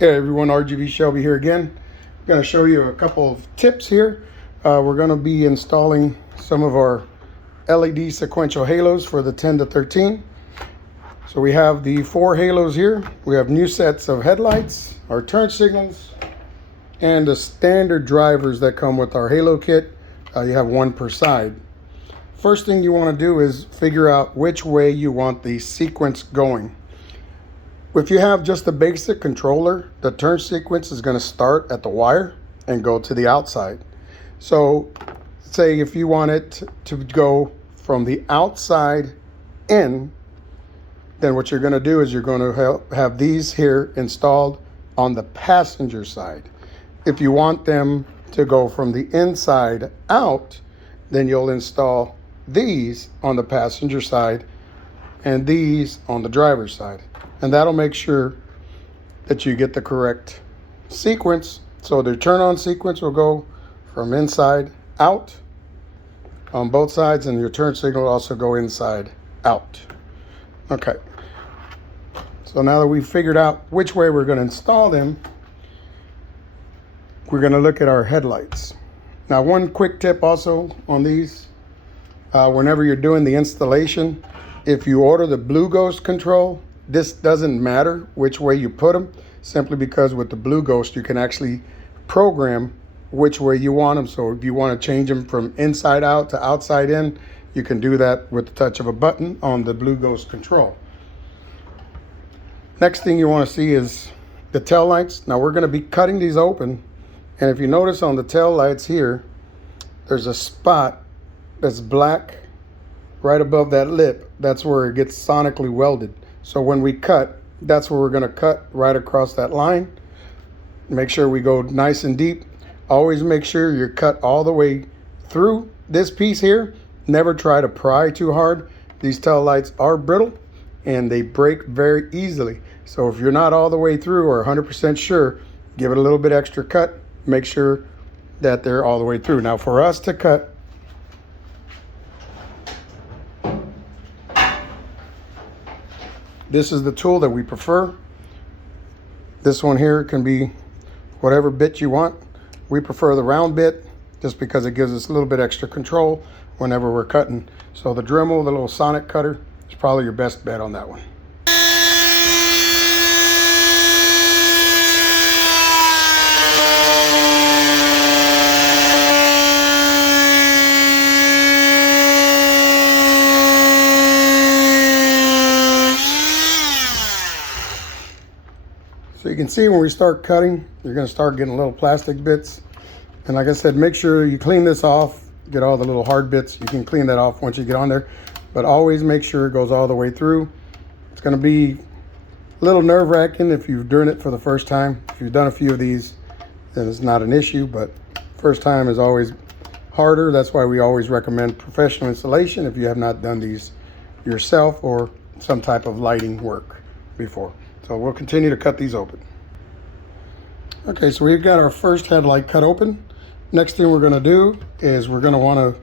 Hey everyone, RGB Shelby here again. I'm going to show you a couple of tips here. We're going to be installing some of our LED sequential halos for the 10 to 13. So we have the 4 halos here. We have new sets of headlights, our turn signals, and the standard drivers that come with our halo kit. You have one per side. First thing you want to do is figure out which way you want the sequence going. If you have just a basic controller, the turn sequence is going to start at the wire and go to the outside. So say if you want it to go from the outside in, then what you're going to do is you're going to have these here installed on the passenger side. If you want them to go from the inside out, then you'll install these on the passenger side and these on the driver's side. And that'll make sure that you get the correct sequence. So the turn on sequence will go from inside out on both sides, and your turn signal will also go inside out. Okay. So now that we've figured out which way we're going to install them, we're going to look at our headlights. Now, one quick tip also on these, whenever you're doing the installation, if you order the Blue Ghost control, this doesn't matter which way you put them, simply because with the Blue Ghost, you can actually program which way you want them. So if you want to change them from inside out to outside in, you can do that with the touch of a button on the Blue Ghost control. Next thing you want to see is the tail lights. Now we're going to be cutting these open. And if you notice on the tail lights here, there's a spot that's black right above that lip. That's where it gets sonically welded. So when we cut, that's where we're going to cut right across that line. Make sure we go nice and deep. Always make sure you're cut all the way through this piece here. Never try to pry too hard. These tail lights are brittle and they break very easily. So if you're not all the way through or 100% sure, give it a little bit extra cut. Make sure that they're all the way through. Now for us to cut, this is the tool that we prefer. This one here can be whatever bit you want. We prefer the round bit just because it gives us a little bit extra control whenever we're cutting. So the Dremel, the little sonic cutter, is probably your best bet on that one. So you can see when we start cutting, you're going to start getting little plastic bits. And like I said, make sure you clean this off, get all the little hard bits. You can clean that off once you get on there, but always make sure it goes all the way through. It's going to be a little nerve-wracking if you're doing it for the first time. If you've done a few of these, then it's not an issue, but first time is always harder. That's why we always recommend professional installation if you have not done these yourself or some type of lighting work before. So we'll continue to cut these open. Okay, so we've got our first headlight cut open. Next thing we're going to do is we're going to want to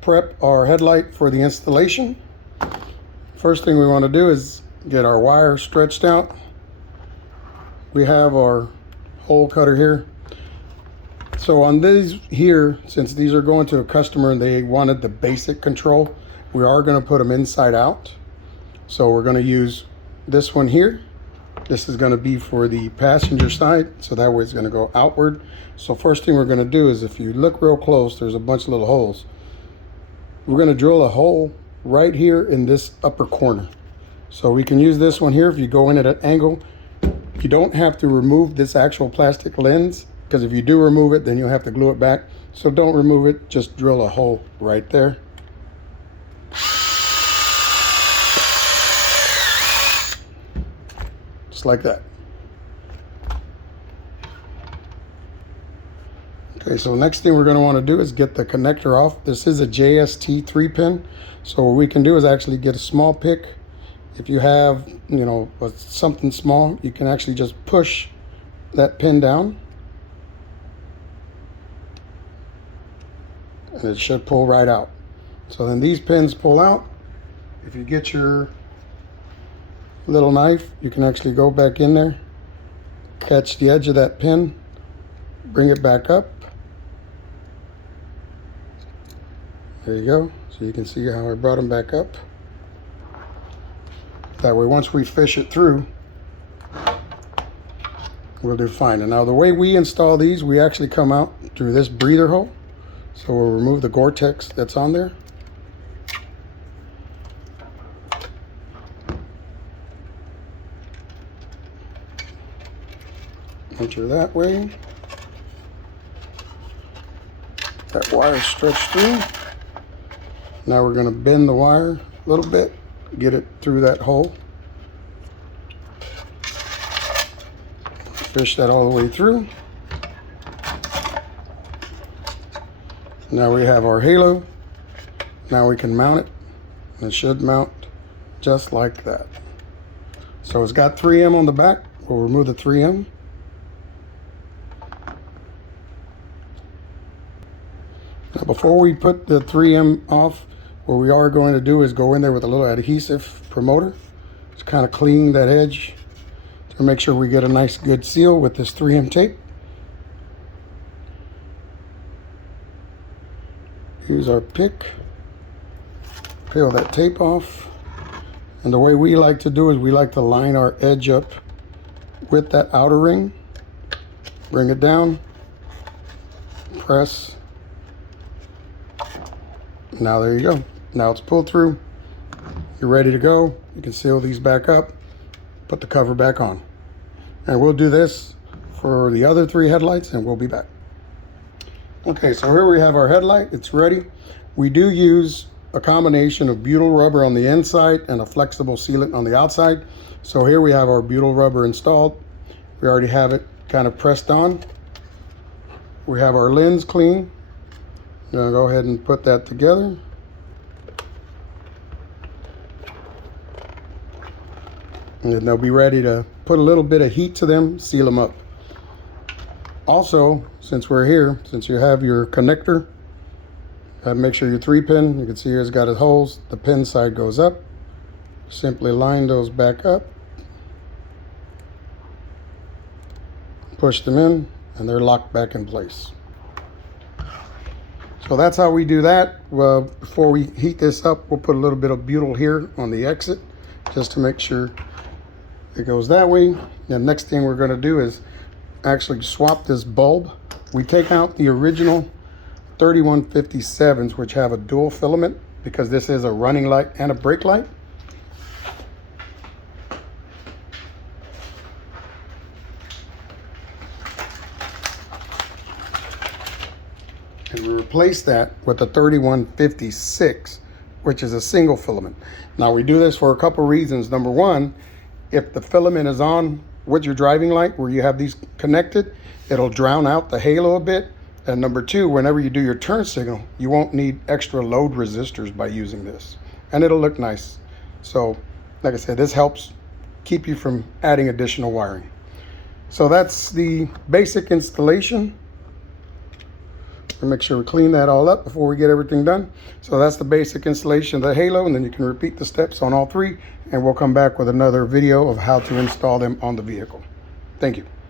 prep our headlight for the installation. First thing we want to do is get our wire stretched out. We have our hole cutter here. So on these here, since these are going to a customer and they wanted the basic control, we are going to put them inside out. So we're going to use this one here. This is going to be for the passenger side, so that way it's going to go outward. So first thing we're going to do is, if you look real close, there's a bunch of little holes. We're going to drill a hole right here in this upper corner. So we can use this one here if you go in at an angle. You don't have to remove this actual plastic lens, because if you do remove it, then you'll have to glue it back. So don't remove it, just drill a hole right there. Like that. Okay, so next thing we're going to want to do is get the connector off. This is a JST 3-pin. So what we can do is actually get a small pick. If you have, something small, you can actually just push that pin down. And it should pull right out. So then these pins pull out. If you get your little knife, you can actually go back in there catch the edge of that pin, bring it back up. There you go. So you can see how I brought them back up. That way, once we fish it through, we'll do fine. And now the way we install these, we actually come out through this breather hole. So we'll remove the Gore-Tex that's on there. Enter that way. That wire stretched through. Now we're going to bend the wire a little bit, get it through that hole. Fish that all the way through. Now we have our halo. Now we can mount it. And it should mount just like that. So it's got 3M on the back. We'll remove the 3M. Now before we put the 3M off, what we are going to do is go in there with a little adhesive promoter. Just kind of clean that edge to make sure we get a nice good seal with this 3M tape. Use our pick, peel that tape off. And the way we like to do is we like to line our edge up with that outer ring. Bring it down, press. Now there you go. Now it's pulled through. You're ready to go. You can seal these back up, put the cover back on. And we'll do this for the other 3 headlights and we'll be back. Okay, so here we have our headlight. It's ready. We do use a combination of butyl rubber on the inside and a flexible sealant on the outside. So here we have our butyl rubber installed. We already have it kind of pressed on. We have our lens clean. I'm gonna go ahead and put that together. And then they'll be ready to put a little bit of heat to them, seal them up. Also, since we're here, since you have your connector, make sure your 3-pin, you can see here it's got its holes. The pin side goes up. Simply line those back up. Push them in, and they're locked back in place. So that's how we do that. Well, before we heat this up, we'll put a little bit of butyl here on the exit, just to make sure it goes that way. The next thing we're going to do is actually swap this bulb. We take out the original 3157s, which have a dual filament, because this is a running light and a brake light. And we replace that with the 3156, which is a single filament. Now we do this for a couple reasons. Number one, if the filament is on with your driving light where you have these connected, it'll drown out the halo a bit. And number two, whenever you do your turn signal, you won't need extra load resistors by using this. And it'll look nice. So, like I said, this helps keep you from adding additional wiring. So that's the basic installation. And make sure we clean that all up before we get everything done. So that's the basic installation of the halo, and then you can repeat the steps on all 3, and we'll come back with another video of how to install them on the vehicle. Thank you.